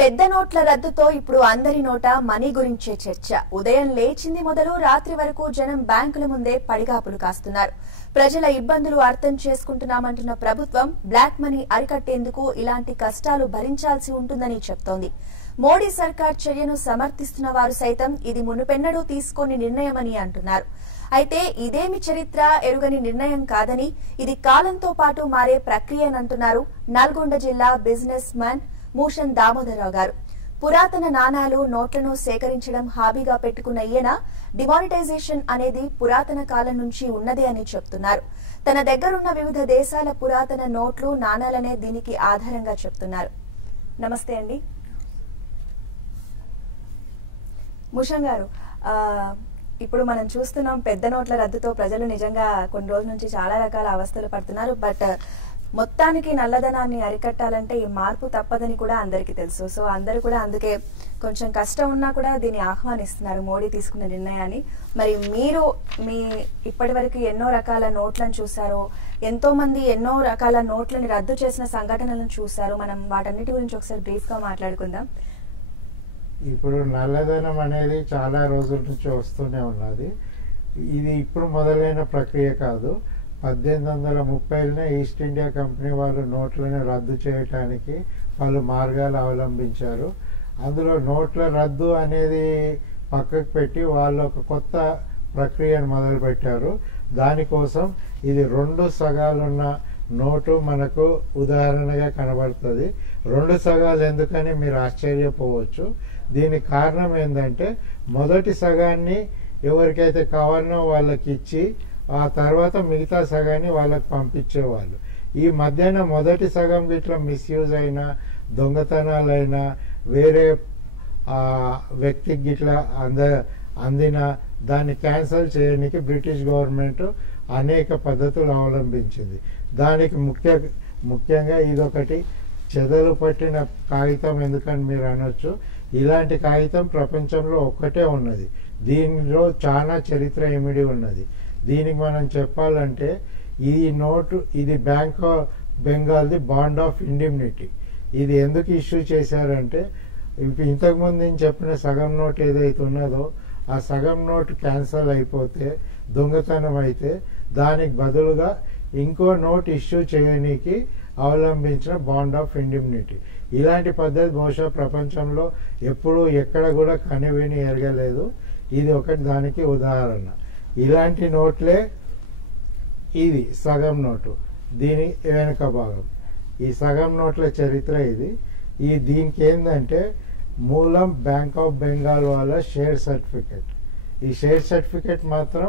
పెద్ద నోట్ల రద్దుతో ఇప్పుడు అందరి నోట మనీ గురించే చర్చ. ఉదయం లేచింది మొదలు రాత్రి వరకు జనం బ్యాంకుల ముందే పడిగాపులు కాస్తున్నారు. ప్రజల ఇబ్బందులు అర్థం చేసుకుంటున్నామంటున్న ప్రభుత్వం బ్లాక్ మనీ అరికట్టేందుకు ఇలాంటి కష్టాలు భరించాల్సి ఉంటుందని చెప్తోంది. మోడీ సర్కార్ చర్యను సమర్థిస్తున్న వారు సైతం ఇది మునుపెన్నడూ తీసుకోని నిర్ణయమని అంటున్నారు. అయితే ఇదేమి చరిత్ర ఎరుగని నిర్ణయం కాదని, ఇది కాలంతో పాటు మారే ప్రక్రియనంటున్నారు నల్గొండ జిల్లా బిజినెస్ మ్యాన్ మూషన్ దామోదరరావు గారు. పురాతన నాణాలు నోట్లను సేకరించడం హాబీగా పెట్టుకున్న ఈయన డిమానిటైజేషన్ అనేది పురాతన కాలం నుంచి ఉన్నదే అని చెప్తున్నారు. తన దగ్గరున్న వివిధ దేశాల పురాతన నోట్లు నాణాలనే దీనికి ఆధారంగా చెప్తున్నారు. నమస్తే అండి మూషన్ గారు. ఇప్పుడు మనం చూస్తున్నాం పెద్ద నోట్ల రద్దుతో ప్రజలు నిజంగా కొన్ని రోజుల నుంచి చాలా రకాల అవస్థలు పడుతున్నారు. బట్ మొత్తానికి నల్లధనాన్ని అరికట్టాలంటే ఈ మార్పు తప్పదని కూడా అందరికీ తెలుసు. సో అందరూ కూడా అందుకే కొంచెం కష్టం ఉన్నా కూడా దీన్ని ఆహ్వానిస్తున్నారు, మోడీ తీసుకున్న నిర్ణయాన్ని. మరి మీరు ఇప్పటి వరకు ఎన్నో రకాల నోట్లను చూసారు, ఎంతో మంది ఎన్నో రకాల నోట్లని రద్దు చేసిన సంఘటనలను చూసారు. మనం వాటన్నిటి గురించి ఒకసారి బ్రీఫ్ గా మాట్లాడుకుందాం. ఇప్పుడు నల్లధనం అనేది చాలా రోజుల నుంచి వస్తూనే ఉన్నది. ఇది ఇప్పుడు మొదలైన ప్రక్రియ కాదు. 1830లోనే ఈస్ట్ ఇండియా కంపెనీ వాళ్ళు నోట్లను రద్దు చేయటానికి వాళ్ళు మార్గాలు అవలంబించారు. అందులో నోట్ల రద్దు అనేది పక్కకు పెట్టి వాళ్ళు ఒక కొత్త ప్రక్రియను మొదలుపెట్టారు. దానికోసం ఇది 2 సగాలున్న నోటు మనకు ఉదాహరణగా కనబడుతుంది. 2 సగాలు ఎందుకని మీరు ఆశ్చర్యపోవచ్చు. దీనికి కారణం ఏంటంటే మొదటి సగాన్ని ఎవరికైతే కావాలనో వాళ్ళకి ఇచ్చి ఆ తర్వాత మిగతా సగాన్ని వాళ్ళకి పంపించేవాళ్ళు. ఈ మధ్యన మొదటి సగం గిట్లా మిస్యూజ్ అయినా, దొంగతనాలైనా, వేరే వ్యక్తికి గిట్లా అందిన దాన్ని క్యాన్సిల్ చేయడానికి బ్రిటిష్ గవర్నమెంట్ అనేక పద్ధతులు అవలంబించింది. దానికి ముఖ్యంగా ఇదొకటి. చెదలు పట్టిన కాగితం ఎందుకని మీరు అనొచ్చు. ఇలాంటి కాగితం ప్రపంచంలో ఒక్కటే ఉన్నది. దీనిలో చాలా చరిత్ర ఇమిడి ఉన్నది. దీనికి మనం చెప్పాలంటే ఈ నోటు, ఇది బ్యాంక్ ఆఫ్ బెంగాల్ది బాండ్ ఆఫ్ ఇండిమ్నిటీ. ఇది ఎందుకు ఇష్యూ చేశారంటే ఇంతకుముందు నేను చెప్పిన సగం నోట్ ఏదైతే ఉన్నదో ఆ సగం నోట్ క్యాన్సల్ అయిపోతే, దొంగతనం అయితే దానికి బదులుగా ఇంకో నోట్ ఇష్యూ చేయడానికి అవలంబించిన బాండ్ ఆఫ్ ఇండిమ్నిటీ. ఇలాంటి పద్ధతి బహుశా ప్రపంచంలో ఎప్పుడూ ఎక్కడ కూడా కనివిని ఎరగలేదు. ఇది ఒకటి దానికి ఉదాహరణ. ఇలాంటి నోట్లే ఇది సగం నోటు, దీని వెనుక భాగం. ఈ సగం నోట్ల చరిత్ర ఇది. దీనికి ఏంటంటే మూలం బ్యాంక్ ఆఫ్ బెంగాల్ వాళ్ళ షేర్ సర్టిఫికెట్. ఈ షేర్ సర్టిఫికెట్ మాత్రం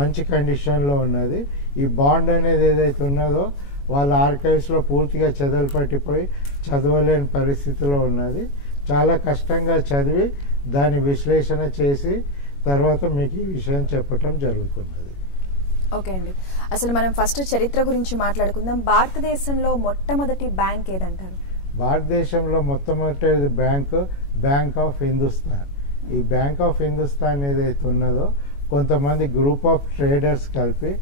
మంచి కండిషన్లో ఉన్నది. ఈ బాండ్ అనేది ఏదైతే ఉన్నదో వాళ్ళ ఆర్కైవ్స్లో పూర్తిగా చెదలు పట్టిపోయి చదవలేని పరిస్థితిలో ఉన్నది. చాలా కష్టంగా చదివి దాని విశ్లేషణ చేసి తర్వాత మీకు ఈ విషయం చెప్పటం జరుగుతున్నది. ఓకే అండి, అసలు మనం ఫస్ట్ చరిత్ర గురించి మాట్లాడుకుందాం. భారతదేశంలో మొట్టమొదటి బ్యాంక్ ఏదంటారు? భారతదేశంలో మొట్టమొదటి బ్యాంక్ ఆఫ్ హిందుస్థాన్. ఈ బ్యాంక్ ఆఫ్ హిందుస్థాన్ ఏదైతే ఉన్నదో కొంతమంది గ్రూప్ ఆఫ్ ట్రేడర్స్ కలిపి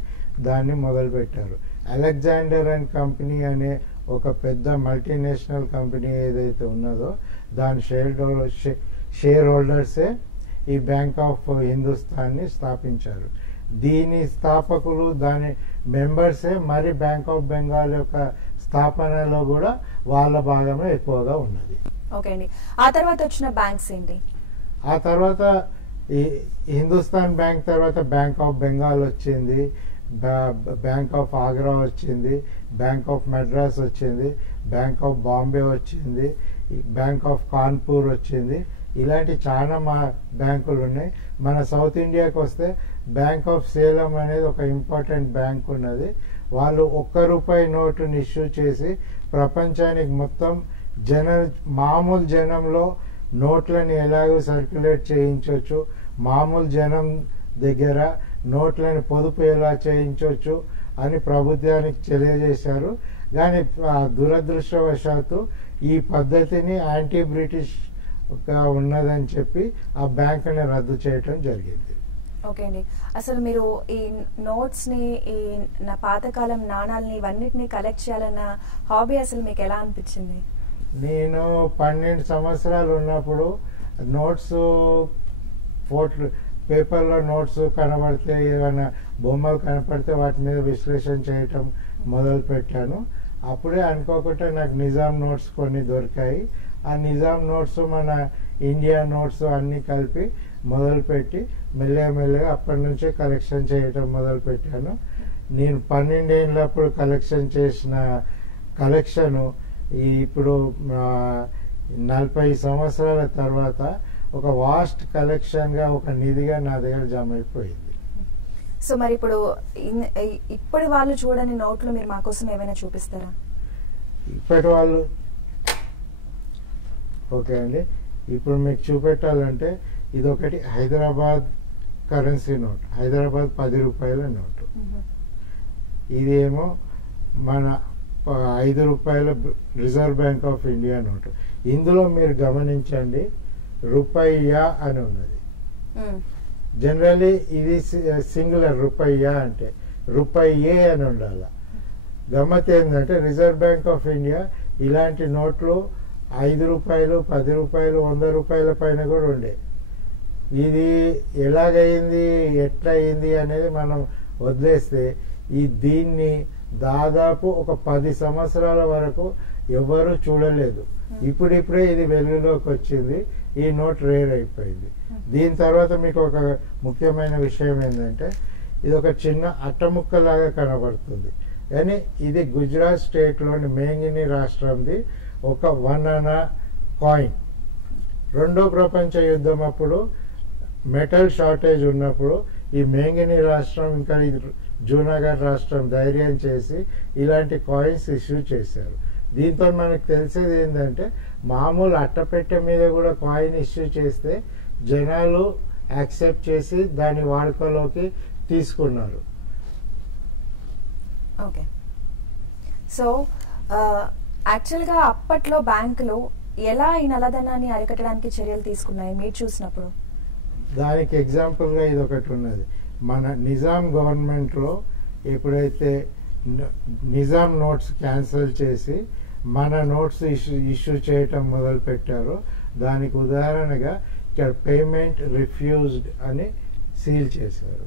దాన్ని మొదలుపెట్టారు. అలెగ్జాండర్ అండ్ కంపెనీ అనే ఒక పెద్ద మల్టీనేషనల్ కంపెనీ ఏదైతే ఉన్నదో దాని షేర్ హోల్డర్సే ఈ బ్యాంక్ ఆఫ్ హిందుస్థాన్ని స్థాపించారు. దీని స్థాపకులు, దాని మెంబర్సే మరి బ్యాంక్ ఆఫ్ బెంగాల్ యొక్క స్థాపనలో కూడా వాళ్ళ భాగమే ఎక్కువగా ఉన్నది. ఓకే అండి, ఆ తర్వాత వచ్చిన బ్యాంక్స్ ఏంటి? ఆ తర్వాత ఈ హిందుస్థాన్ బ్యాంక్ తర్వాత బ్యాంక్ ఆఫ్ బెంగాల్ వచ్చింది, బ్యాంక్ ఆఫ్ ఆగ్రా వచ్చింది, బ్యాంక్ ఆఫ్ మెడ్రాస్ వచ్చింది, బ్యాంక్ ఆఫ్ బాంబే వచ్చింది, బ్యాంక్ ఆఫ్ కాన్పూర్ వచ్చింది. ఇలాంటి చాలా బ్యాంకులు ఉన్నాయి. మన సౌత్ ఇండియాకి వస్తే బ్యాంక్ ఆఫ్ సేలం అనేది ఒక ఇంపార్టెంట్ బ్యాంక్ ఉన్నది. వాళ్ళు ₹1 నోటుని ఇష్యూ చేసి ప్రపంచానికి మొత్తం మామూలు జనంలో నోట్లని ఎలాగో సర్క్యులేట్ చేయించవచ్చు, మామూలు జనం దగ్గర నోట్లని పొదుపు ఎలా చేయించవచ్చు అని ప్రభుత్వానికి తెలియజేశారు. కానీ దురదృష్టవశాత్తు ఈ పద్ధతిని యాంటీ బ్రిటిష్ ఉన్నదని చెప్పి ఆ బ్యాంకుని రద్దు చేయటం జరిగింది. ఓకే అండి, అసలు మీరు ఈ నోట్స్ ని, ఈ పాతకాలం నాణాలని, ఇవన్నిటిని కలెక్ట్ చేయాలన్న హాబీ అసలు మీకు ఎలా అనిపించింది? నేను 12 సంవత్సరాలు ఉన్నప్పుడు నోట్స్ ఫోటో పేపర్లో నోట్స్ కనబడితే ఏమైనా బొమ్మలు కనపడితే వాటి మీద విశ్లేషణ చేయటం మొదలు పెట్టాను. అప్పుడే అనుకోకుండా నాకు నిజాం నోట్స్ కొన్ని దొరికాయి. ఆ నిజాం నోట్స్ మన ఇండియా నోట్స్ అన్నీ కలిపి మొదలుపెట్టి మెల్లగా అప్పటి నుంచే కలెక్షన్ చేయటం మొదలు పెట్టాను. నేను 12 ఏళ్ళప్పుడు కలెక్షన్ చేసిన కలెక్షను ఇప్పుడు 40 సంవత్సరాల తర్వాత ఒక వాస్ట్ కలెక్షన్గా ఒక నిధిగా నా దగ్గర జమ అయిపోయింది. సో మరి ఇప్పుడు వాళ్ళు చూడని నోట్లు మీరు మా కోసం ఏమైనా చూపిస్తారా? ఇప్పటి వాళ్ళు ఓకే అండి. ఇప్పుడు మీకు చూపెట్టాలంటే ఇదొకటి హైదరాబాద్ కరెన్సీ నోట్, హైదరాబాద్ 10 రూపాయల నోటు. ఇదేమో మన 5 రూపాయల reserve bank of India note. ఇందులో మీరు గమనించండి రూపాయా అని ఉన్నది. జనరలీ ఇది సింగులర్ రూపాయా అంటే రూపాయే అని ఉండాలి. గమ్మత్ ఏంటంటే రిజర్వ్ బ్యాంక్ ఆఫ్ ఇండియా ఇలాంటి నోట్లు 5 రూపాయలు 10 రూపాయలు 100 రూపాయల పైన కూడా ఉండే. ఇది ఎలాగైంది ఎట్లా అయింది అనేది మనం వదిలేస్తే దీన్ని దాదాపు ఒక 10 సంవత్సరాల వరకు ఎవరు చూడలేదు. ఇప్పుడిప్పుడే ఇది వెలుగులోకి వచ్చింది. ఈ నోట్ రేర్ అయిపోయింది. దీని తర్వాత మీకు ఒక ముఖ్యమైన విషయం ఏంటంటే ఇది ఒక చిన్న అట్టముక్కలాగా కనబడుతుంది, కానీ ఇది గుజరాత్ స్టేట్లోని మేంగిని రాష్ట్రంది ఒక 1 అనా కాయిన్. రెండో ప్రపంచ యుద్ధం అప్పుడు మెటల్ షార్టేజ్ ఉన్నప్పుడు ఈ మేంగిని రాష్ట్రం ఇంకా జూనాగఢ్ రాష్ట్రం ధైర్యం చేసి ఇలాంటి కాయిన్స్ ఇష్యూ చేశారు. దీంతో మనకు తెలిసేది ఏంటంటే మామూలు అట్టపెట్టె మీద కూడా కాయిన్ ఇష్యూ చేస్తే జనాలు యాక్సెప్ట్ చేసి దాని వాడుకలోకి తీసుకున్నారు. ఓకే. సో యాక్చువల్గా అప్పట్లో బ్యాంకులు ఎలా ఈ నల్లధనాన్ని అరికట్టడానికి చర్యలు తీసుకున్నాయి మీరు చూసినప్పుడు? దానికి ఎగ్జాంపుల్గా ఇది ఒకటి ఉన్నది. మన నిజాం గవర్నమెంట్లో ఎప్పుడైతే నిజాం నోట్స్ క్యాన్సిల్ చేసి మన నోట్స్ ఇష్యూ చేయటం మొదలు పెట్టారో దానికి ఉదాహరణగా ఇక్కడ పేమెంట్ రిఫ్యూజ్డ్ అని సీల్ చేశారు.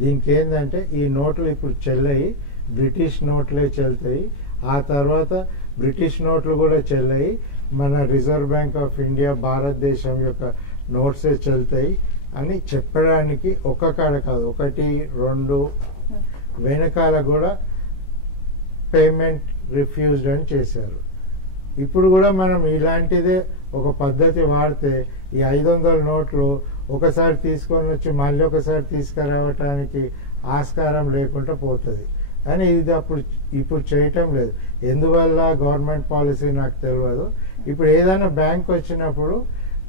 దీనికి ఏంటంటే ఈ నోట్లు ఇప్పుడు చెల్లయి, బ్రిటిష్ నోట్లే చెల్తాయి. ఆ తర్వాత బ్రిటిష్ నోట్లు కూడా చెల్లయి, మన రిజర్వ్ బ్యాంక్ ఆఫ్ ఇండియా భారతదేశం యొక్క నోట్సే చెల్తాయి అని చెప్పడానికి ఒక కాడ కాదు, 1, 2 వెనకాల కూడా పేమెంట్ రిఫ్యూజ్డ్ అని చేశారు. ఇప్పుడు కూడా మనం ఇలాంటిదే ఒక పద్ధతి వాడితే ఈ 500 నోట్లు ఒకసారి తీసుకొని వచ్చి మళ్ళీ ఒకసారి తీసుకురావటానికి ఆస్కారం లేకుండా పోతుంది. కానీ ఇది ఇప్పుడు చేయటం లేదు. ఎందువల్ల గవర్నమెంట్ పాలసీ నాకు తెలియదు. ఇప్పుడు ఏదైనా బ్యాంక్ వచ్చినప్పుడు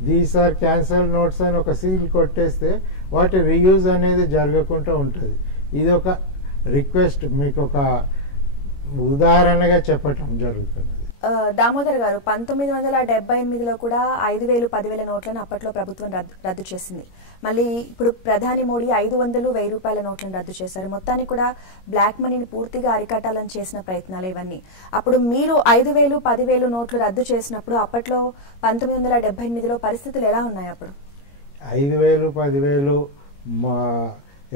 దీస్ ఆర్ క్యాన్సల్ నోట్స్ అని ఒక సీల్ కొట్టేస్తే వాటి రీయూజ్ అనేది జరగకుండా ఉంటుంది. ఇది ఒక రిక్వెస్ట్, మీకు ఒక ఉదాహరణగా చెప్పటం జరుగుతుంది. దామోదర్ గారు, 1978లో కూడా 5,000, 10,000 నోట్లను అప్పట్లో ప్రభుత్వం రద్దు చేసింది. మళ్ళీ ఇప్పుడు ప్రధాని మోడీ 500, 1,000 రూపాయల నోట్లను రద్దు చేశారు. మొత్తానికి కూడా బ్లాక్ మనీని పూర్తిగా అరికట్టాలని చేసిన ప్రయత్నాలు ఇవన్నీ. అప్పుడు మీరు 5,000, 10,000 నోట్లు రద్దు చేసినప్పుడు అప్పట్లో 1978లో పరిస్థితులు ఎలా ఉన్నాయి? అప్పుడు 5,000, 10,000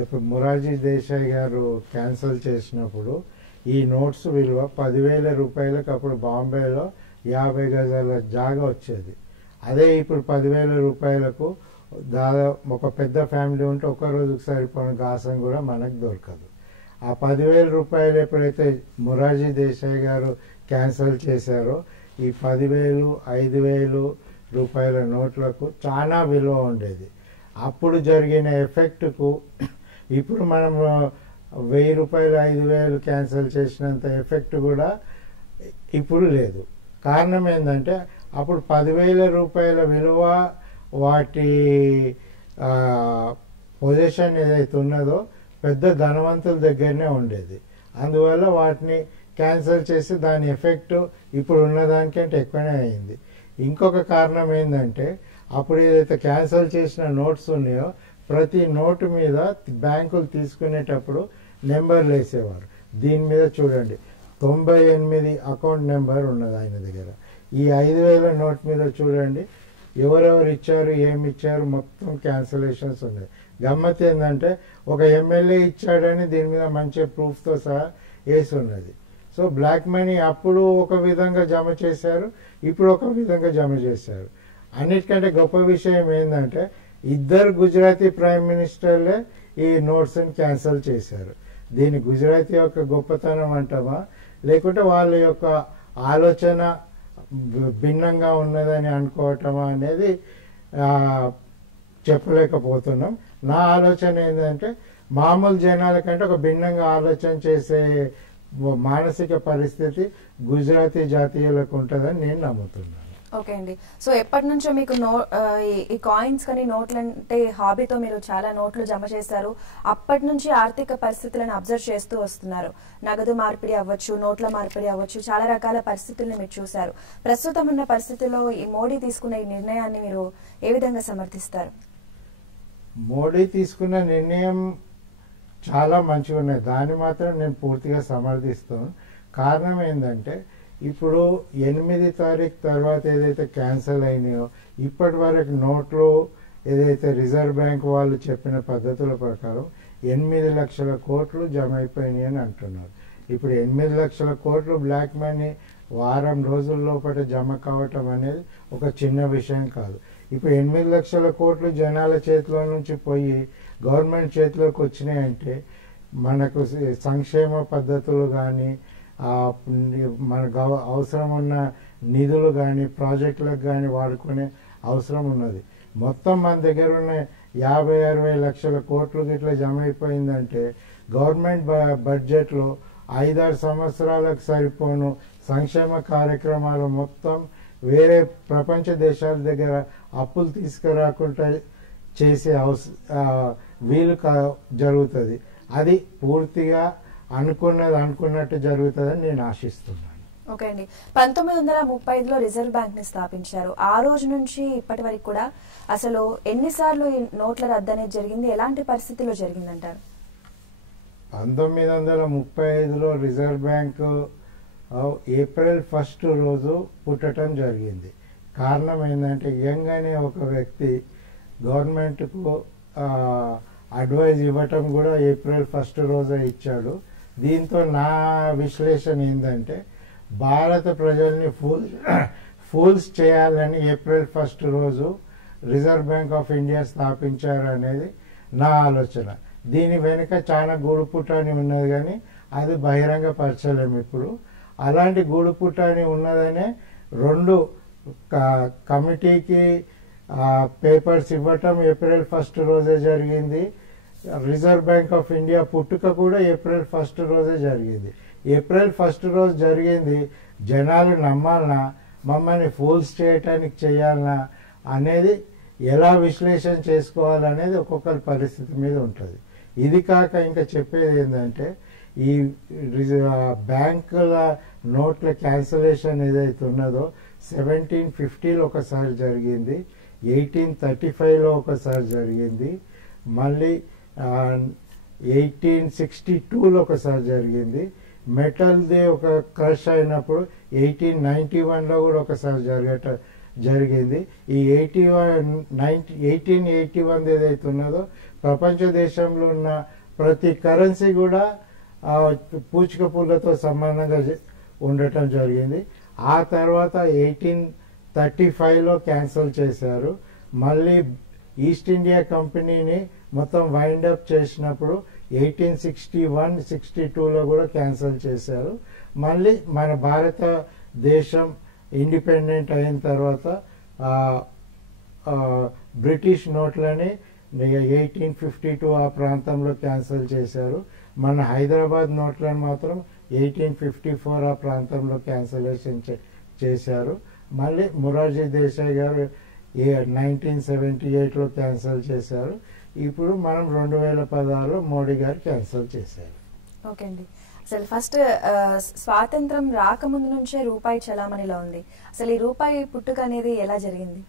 ఇప్పుడు మొరార్జీ దేశాయ్ గారు క్యాన్సిల్ చేసినప్పుడు ఈ నోట్స్ విలువ 10,000 రూపాయలకు అప్పుడు బాంబేలో 50 గజాల జాగా వచ్చేది. అదే ఇప్పుడు 10,000 రూపాయలకు దాదాపు ఒక పెద్ద ఫ్యామిలీ ఉంటే ఒక రోజుకు సరిపోయిన గాసం కూడా మనకు దొరకదు. ఆ 10,000 రూపాయలు ఎప్పుడైతే మొరార్జీ దేశాయ్ గారు క్యాన్సిల్ చేశారో ఈ 10,000, 5,000 రూపాయల నోట్లకు చాలా విలువ ఉండేది. అప్పుడు జరిగిన ఎఫెక్ట్కు ఇప్పుడు మనం 1,000 రూపాయలు 5,000 క్యాన్సిల్ చేసినంత ఎఫెక్ట్ కూడా ఇప్పుడు లేదు. కారణం ఏంటంటే అప్పుడు 10,000 రూపాయల విలువ వాటి పొజిషన్ ఏదైతే ఉన్నదో పెద్ద ధనవంతుల దగ్గరనే ఉండేది. అందువల్ల వాటిని క్యాన్సిల్ చేసి దాని ఎఫెక్ట్ ఇప్పుడు ఉన్నదానికంటే ఎక్కువనే అయింది. ఇంకొక కారణం ఏంటంటే అప్పుడు ఏదైతే క్యాన్సిల్ చేసిన నోట్స్ ఉన్నాయో ప్రతి నోటు మీద బ్యాంకులు తీసుకునేటప్పుడు నెంబర్లు వేసేవారు. దీని మీద చూడండి 98 అకౌంట్ నెంబర్ ఉన్నది ఆయన దగ్గర. ఈ 5,000 నోట్ మీద చూడండి ఎవరెవరు ఇచ్చారు ఏమి ఇచ్చారు మొత్తం క్యాన్సలేషన్స్ ఉన్నాయి. గమ్మత్ ఏంటంటే ఒక ఎమ్మెల్యే ఇచ్చాడని దీని మీద మంచి ప్రూఫ్తో సహా వేసి ఉన్నది. సో బ్లాక్ మనీ అప్పుడు ఒక విధంగా జమ చేశారు, ఇప్పుడు ఒక విధంగా జమ చేశారు. అన్నిటికంటే గొప్ప విషయం ఏంటంటే ఇద్దరు గుజరాతీ ప్రైమ్ మినిస్టర్లే ఈ నోట్స్ని క్యాన్సిల్ చేశారు. దీని గుజరాతీ యొక్క గొప్పతనం అంటామా లేకుంటే వాళ్ళ యొక్క ఆలోచన భిన్నంగా ఉన్నదని అనుకోవటమా అనేది చెప్పలేకపోతున్నాం. నా ఆలోచన ఏంటంటే మామూలు జనాల కంటే ఒక భిన్నంగా ఆలోచన చేసే మానసిక పరిస్థితి గుజరాతీ జాతీయులకు ఉంటుందని నేను నమ్ముతున్నాను. ఓకే అండి. సో ఎప్పటి నుంచో మీకు ఈ కాయిన్స్ కానీ నోట్లు అంటే హాబీతో మీరు చాలా నోట్లు జమ చేశారు. అప్పటి నుంచి ఆర్థిక పరిస్థితులను అబ్జర్వ్ చేస్తూ వస్తున్నారు. నగదు మార్పిడి అవ్వచ్చు, నోట్ల మార్పిడి అవ్వచ్చు, చాలా రకాల పరిస్థితులను మీరు చూశారు. ప్రస్తుతం ఉన్న పరిస్థితుల్లో ఈ మోడీ తీసుకున్న ఈ నిర్ణయాన్ని మీరు ఏ విధంగా సమర్థిస్తారు? మోడీ తీసుకున్న నిర్ణయం చాలా మంచిగా ఉన్నాయి, దాన్ని మాత్రం నేను పూర్తిగా సమర్థిస్తాను. కారణం ఏంటంటే ఇప్పుడు 8 తారీఖు తర్వాత ఏదైతే క్యాన్సిల్ అయినాయో ఇప్పటి వరకు నోట్లు ఏదైతే రిజర్వ్ బ్యాంక్ వాళ్ళు చెప్పిన పద్ధతుల ప్రకారం 8 లక్షల కోట్లు జమ అయిపోయినాయి అని అంటున్నారు. ఇప్పుడు 8 లక్షల కోట్లు బ్లాక్ మనీ వారం రోజుల లోపల జమ కావటం అనేది ఒక చిన్న విషయం కాదు. ఇప్పుడు 8 లక్షల కోట్లు జనాల చేతిలో నుంచి పోయి గవర్నమెంట్ చేతిలోకి వచ్చినాయంటే మనకు సంక్షేమ పద్ధతులు కానీ మనకు అవసరం ఉన్న నిధులు కానీ ప్రాజెక్టులకు కానీ వాడుకునే అవసరం ఉన్నది. మొత్తం మన దగ్గర ఉన్న 50-60 లక్షల కోట్లు గిట్లా జమ అయిపోయిందంటే గవర్నమెంట్ బడ్జెట్లో 5-6 సంవత్సరాలకు సరిపోను సంక్షేమ కార్యక్రమాలు మొత్తం వేరే ప్రపంచ దేశాల దగ్గర అప్పులు తీసుకురాకుండా చేసే వీలు జరుగుతుంది. అది పూర్తిగా అనుకున్నట్టు జరుగుతుందని నేను ఆశిస్తున్నాను. ఓకే అండి. 1935లో రిజర్వ్ బ్యాంక్ ని స్థాపించారు. ఆ రోజు నుంచి ఇప్పటి వరకు కూడా అసలు ఎన్నిసార్లు ఈ నోట్ల రద్దు అనేది జరిగింది, ఎలాంటి పరిస్థితిలో జరిగిందంటారు? 1935లో రిజర్వ్ బ్యాంక్ ఏప్రిల్ 1 రోజు పుట్టడం జరిగింది. కారణం ఏంటంటే యంగ్ అనే ఒక వ్యక్తి గవర్నమెంట్కు అడ్వైజ్ ఇవ్వటం కూడా ఏప్రిల్ 1 రోజే ఇచ్చాడు. దీంతో నా విశ్లేషణ ఏంటంటే భారత ప్రజల్ని ఫూల్స్ చేయాలని ఏప్రిల్ 1 రోజు రిజర్వ్ బ్యాంక్ ఆఫ్ ఇండియా స్థాపించారు అనేది నా ఆలోచన. దీని వెనుక చాలా గూడుపుటాని ఉన్నది కానీ అది బహిరంగ పరచలేము ఇప్పుడు. అలాంటి గూడుపుటాని ఉన్నదనే 2 కమిటీకి పేపర్స్ ఇవ్వటం ఏప్రిల్ 1 రోజే జరిగింది. రిజర్వ్ బ్యాంక్ ఆఫ్ ఇండియా పుట్టుక కూడా ఏప్రిల్ 1 రోజే జరిగింది. ఏప్రిల్ 1 రోజు జరిగింది జనాలు నమ్మాలనా మమ్మల్ని ఫూల్స్ చేయటానికి చేయాలనా అనేది ఎలా విశ్లేషణ చేసుకోవాలనేది ఒక్కొక్కరి పరిస్థితి మీద ఉంటుంది. ఇది కాక ఇంకా చెప్పేది ఏంటంటే ఈ బ్యాంకుల నోట్ల క్యాన్సిలేషన్ ఏదైతే ఉన్నదో 1750లో ఒకసారి జరిగింది, 1835లో ఒకసారి జరిగింది, మళ్ళీ 1862లో ఒకసారి జరిగింది. మెటల్ది ఒక క్రష్ అయినప్పుడు 1891లో కూడా ఒకసారి జరిగింది. ఈ 1881 ఏదైతే ఉన్నదో ప్రపంచ దేశంలో ఉన్న ప్రతి కరెన్సీ కూడా పూచిక పుల్లతో సమానంగా ఉండటం జరిగింది. ఆ తర్వాత 1835లో క్యాన్సిల్ చేశారు. మళ్ళీ ఈస్ట్ ఇండియా కంపెనీని మొత్తం వైండ్ అప్ చేసినప్పుడు 1861-62లో కూడా క్యాన్సిల్ చేశారు. మళ్ళీ మన భారతదేశం ఇండిపెండెంట్ అయిన తర్వాత బ్రిటిష్ నోట్లని 1852 ఆ ప్రాంతంలో క్యాన్సిల్ చేశారు. మన హైదరాబాద్ నోట్లను మాత్రం 1854 ఆ ప్రాంతంలో క్యాన్సిలేషన్ చేశారు. మళ్ళీ మొరార్జీ దేశాయ్ గారు 1978లో క్యాన్సిల్ చేశారు. ఇప్పుడు మనం 2016లో మోడీ గారు క్యాన్సిల్ చేశారు. ఓకే అండి. అసలు ఫస్ట్ స్వాతంత్రం రాకముందు నుంచే రూపాయి చలామణిలో ఉంది. అసలు ఈ రూపాయి పుట్టుక అనేది ఎలా జరిగింది?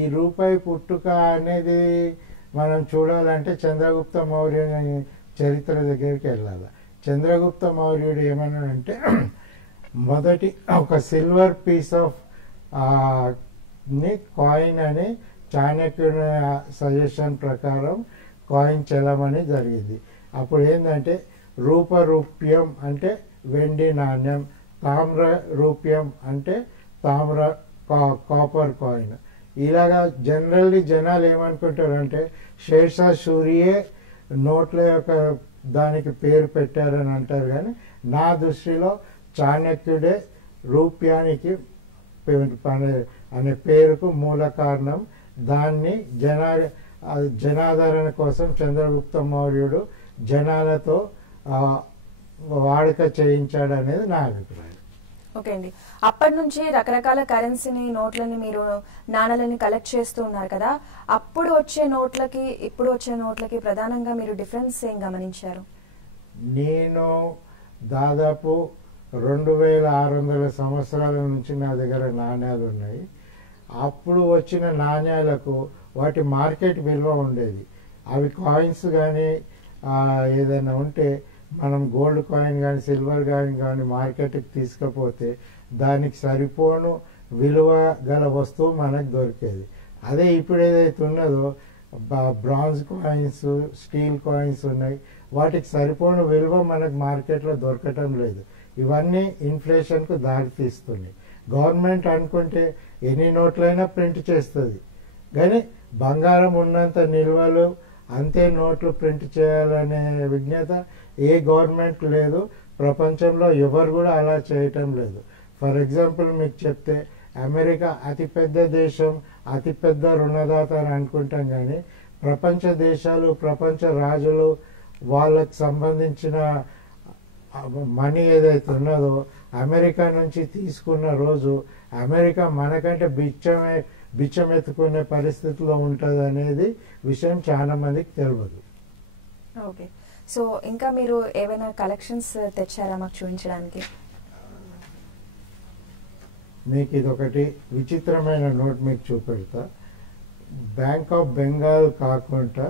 ఈ రూపాయి పుట్టుక అనేది మనం చూడాలంటే చంద్రగుప్త మౌర్య చరిత్ర దగ్గరికి వెళ్ళాలి. చంద్రగుప్త మౌర్యుడు ఏమన్నాడంటే మొదటి ఒక సిల్వర్ పీస్ ఆఫ్ ని కాయిన్ అని చాణక్యుని సజెషన్ ప్రకారం కాయిన్ చలమని జరిగింది. అప్పుడు ఏంటంటే రూపరూప్యం అంటే వెండి నాణ్యం, తామ్ర రూప్యం అంటే తామ్ర కాపర్ కాయిన్. ఇలాగా జనరల్లీ జనాలు ఏమనుకుంటారంటే షేర్షా సూరియే నోట్ల యొక్క దానికి పేరు పెట్టారని అంటారు. కానీ నా దృష్టిలో చాణక్యుడే రూప్యానికి అనే పేరుకు మూల కారణం. దాన్ని జనాదరణ కోసం చంద్రగుప్త మౌర్యుడు జనాలతో వాడుక చేయించాడు అనేది నా అభిప్రాయం. ఓకే అండి, అప్పటి నుంచి రకరకాల కరెన్సీని నోట్లని మీరు నాణాలని కలెక్ట్ చేస్తూ ఉన్నారు కదా, అప్పుడు వచ్చే నోట్లకి ఇప్పుడు వచ్చే నోట్లకి ప్రధానంగా మీరు డిఫరెన్స్ ఏం గమనించారు? నేను దాదాపు 2600 సంవత్సరాల నుంచి నా దగ్గర నాణ్యాలు ఉన్నాయి. అప్పుడు వచ్చిన నాణ్యాలకు వాటి మార్కెట్ విలువ ఉండేది. అవి కాయిన్స్ కానీ ఏదైనా ఉంటే మనం గోల్డ్ కాయిన్ కానీ సిల్వర్ కాయిన్ కానీ మార్కెట్కి తీసుకపోతే దానికి సరిపోను విలువ గల వస్తువు మనకు దొరికేది. అదే ఇప్పుడు ఏదైతే ఉన్నదో బ్రాంజ్ కాయిన్స్, స్టీల్ కాయిన్స్ ఉన్నాయి, వాటికి సరిపోను విలువ మనకు మార్కెట్లో దొరకటం లేదు. ఇవన్నీ ఇన్ఫ్లేషన్కు దారితీస్తుంది. గవర్నమెంట్ అనుకుంటే ఎన్ని నోట్లైనా ప్రింట్ చేస్తుంది, కానీ బంగారం ఉన్నంత నిల్వలు అంతే నోట్లు ప్రింట్ చేయాలనే విజ్ఞత ఏ గవర్నమెంట్ లేదు. ప్రపంచంలో ఎవరు కూడా అలా చేయటం లేదు. ఫర్ ఎగ్జాంపుల్ మీకు చెప్తే అమెరికా అతిపెద్ద దేశం, అతిపెద్ద రుణదాత అని అనుకుంటాం, కానీ ప్రపంచ దేశాలు, ప్రపంచ రాజులు వాళ్ళకు సంబంధించిన మనీ ఏదైతే ఉన్నదో అమెరికా నుంచి తీసుకున్న రోజు అమెరికా మనకంటే బిచ్చమెత్తుకునే పరిస్థితిలో ఉంటుంది అనేది విషయం చాలా మందికి తెలియదు. ఓకే, సో ఇంకా మీరు ఏమైనా కలెక్షన్స్ తెచ్చారా మాకు చూపించడానికి? మీకు ఇదొకటి విచిత్రమైన నోట్ మీకు చూపెడతా. బ్యాంక్ ఆఫ్ బెంగాల్ కాకుండా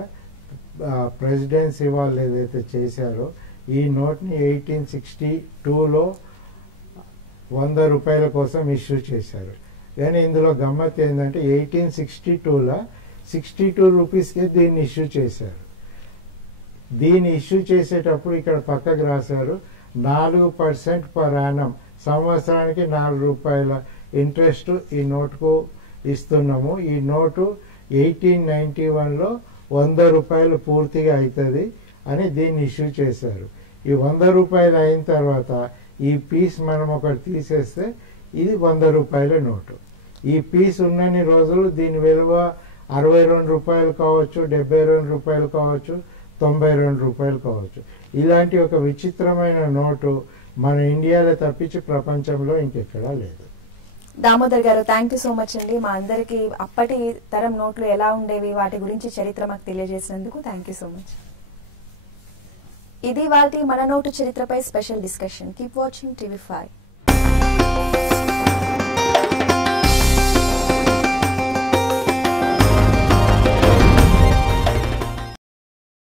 ప్రెసిడెన్సీ వాళ్ళు ఏదైతే చేశారో ఈ నోట్ని 1862లో 100 రూపాయల కోసం ఇష్యూ చేశారు. కానీ ఇందులో గమ్మత్ ఏంటంటే 1862లో 62 రూపీస్కే దీన్ని ఇష్యూ చేశారు. దీన్ని ఇష్యూ చేసేటప్పుడు ఇక్కడ పక్కకు రాశారు 4% పర్ యానం, సంవత్సరానికి 4 రూపాయల ఇంట్రెస్ట్ ఈ నోటుకు ఇస్తున్నాము. ఈ నోటు 1891లో 100 రూపాయలు పూర్తిగా అవుతుంది అని దీన్ని ఇష్యూ చేశారు. ఈ 100 రూపాయలు అయిన తర్వాత ఈ పీస్ మనం ఒకటి తీసేస్తే ఇది 100 రూపాయల నోటు. ఈ పీస్ ఉన్నన్ని రోజులు దీని విలువ 62 రూపాయలు కావచ్చు, 72 రూపాయలు కావచ్చు, 92 రూపాయలు కావచ్చు. ఇలాంటి ఒక విచిత్రమైన నోటు మన ఇండియాలో తప్పించి ప్రపంచంలో ఇంకెక్కడా లేదు. దామోదర్ గారు, థ్యాంక్ యూ సో మచ్ అండి. మా అందరికి అప్పటి తరం నోట్లు ఎలా ఉండేవి వాటి గురించి చరిత్ర మాకు తెలియజేసినందుకు థ్యాంక్ యూ సో మచ్. ఇది వాటి మన నోటు చరిత్రపై special discussion. Keep watching TV5.